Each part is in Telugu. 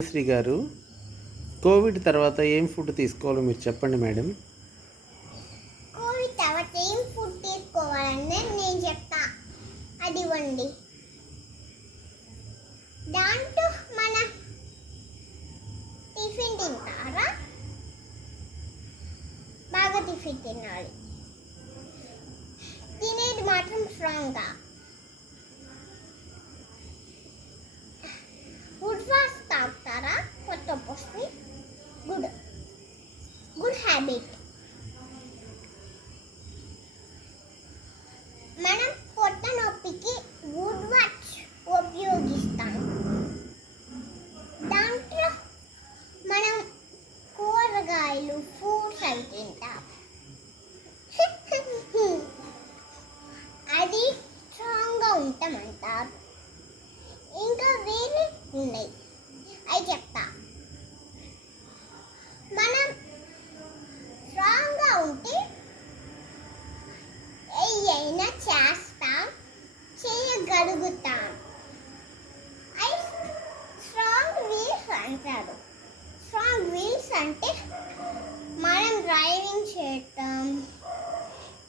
శ్రీ గారు కోవిడ్ తర్వాత ఏం ఫుడ్ తీసుకోవాలో మీరు చెప్పండి మేడం. కోవిడ్ తర్వాత ఏం ఫుడ్ తీసుకోవాలని నేను చెప్తా. అది వండి దాంట్లో మన టిఫిన్ తింటారా? బాగా టిఫిన్ తినాలి. తినేది మాత్రం స్ట్రాంగ్గా హ్యాబిట్ మనం పొట్ట నొప్పికి వుడ్ వాచ్ ఉపయోగిస్తాం. దాంట్లో మనం కూరగాయలు ఫ్రూట్స్ అవి తింటాం. అది స్ట్రాంగ్గా ఉంటామంటారు. ఇంకా వేరే ఉన్నాయి అవి చెప్తా మనం స్ట్రాంగ్గా ఉంటే ఏయైనా చేస్తాం చేయగలుగుతాం ఐ స్ట్రాంగ్ వీల్స్ అంటారు. స్ట్రాంగ్ వీల్స్ అంటే మనం డ్రైవింగ్ చేయటం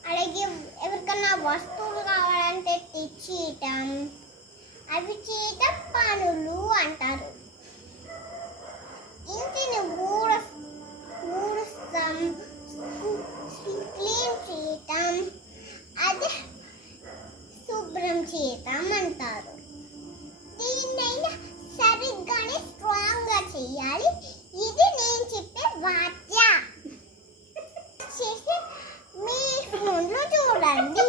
అలాగే ఎవరికన్నా వస్తువులు కావాలంటే తెచ్చియటం అవి చేయటం పనులు అంటారు. సంచేతం అంటారు దీన్నైనా సరిగ్గానే స్ట్రాంగ్గా చేయాలి. ఇది నేను చెప్పే వాద్య. చేసి మీ ఫోన్లో చూడండి.